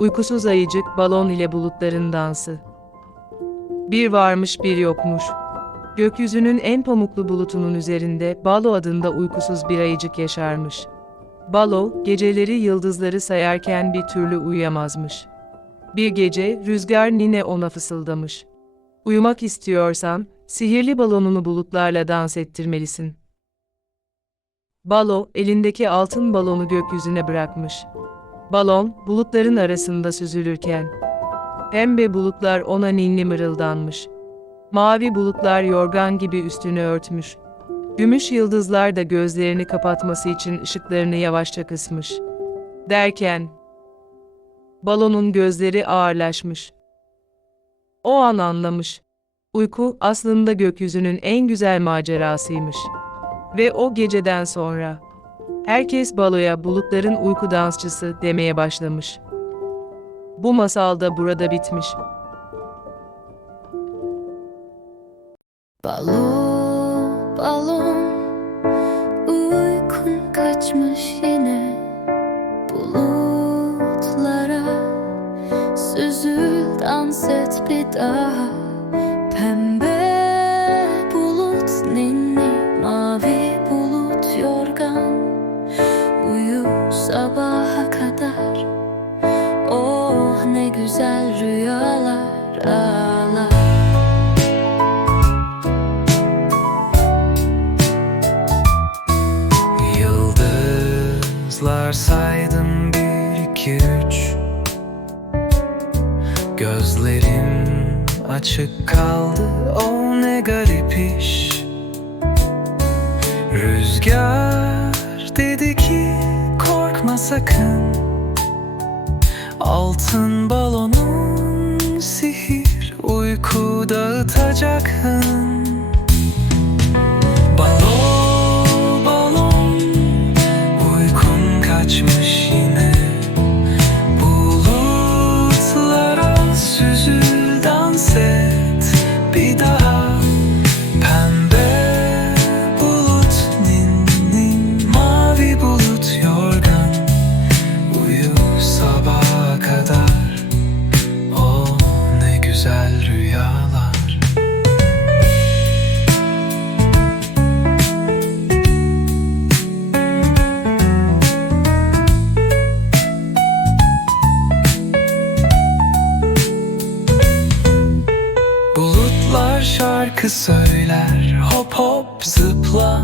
Uykusuz ayıcık balon ile bulutların dansı. Bir varmış bir yokmuş. Gökyüzünün en pamuklu bulutunun üzerinde Balo adında uykusuz bir ayıcık yaşarmış. Balo, geceleri yıldızları sayarken bir türlü uyuyamazmış. Bir gece rüzgar nine ona fısıldamış. Uyumak istiyorsan, sihirli balonunu bulutlarla dans ettirmelisin. Balo, elindeki altın balonu gökyüzüne bırakmış. Balon, bulutların arasında süzülürken, pembe bulutlar ona ninni mırıldanmış. Mavi bulutlar yorgan gibi üstünü örtmüş. Gümüş yıldızlar da gözlerini kapatması için ışıklarını yavaşça kısmış. Derken, balonun gözleri ağırlaşmış. O an anlamış. Uyku aslında gökyüzünün en güzel macerasıymış. Ve o geceden sonra herkes baloya bulutların uyku dansçısı demeye başlamış. Bu masal da burada bitmiş. Balon, balon Uykun kaçmış yine Bulutlara Süzül dans et bir daha Yıldızlar saydım bir iki üç. Gözlerim açık kaldı o ne garip iş. Rüzgar dedi ki korkma sakın. Altın balonun sihir uyku dağıtacakın Balon, şarkı söyler. Hop hop zıpla.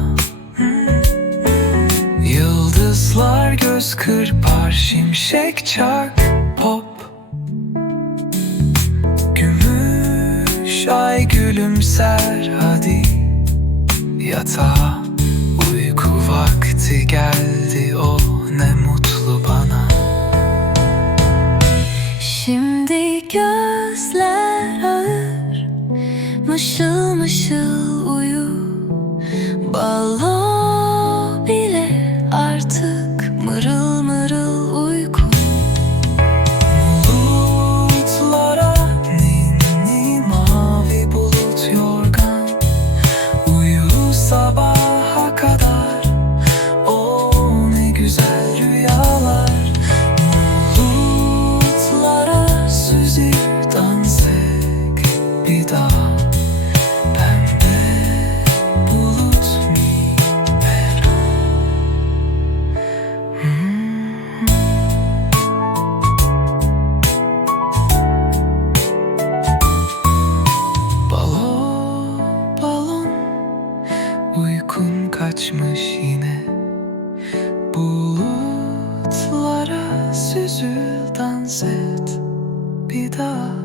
Yıldızlar göz kırpar Şimşek çak. Pop. Gümüş ay gülümser Hadi. Yatağa Uyku vakti geldi Oh ne mutlu bana. Şimdi gözler Balo kaçmış yine. Bulutlara süzül dans et Bir daha